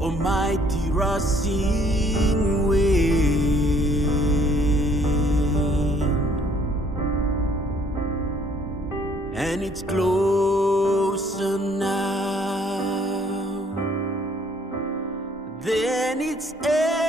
of a mighty rushing wind, and it's closer now than it's ever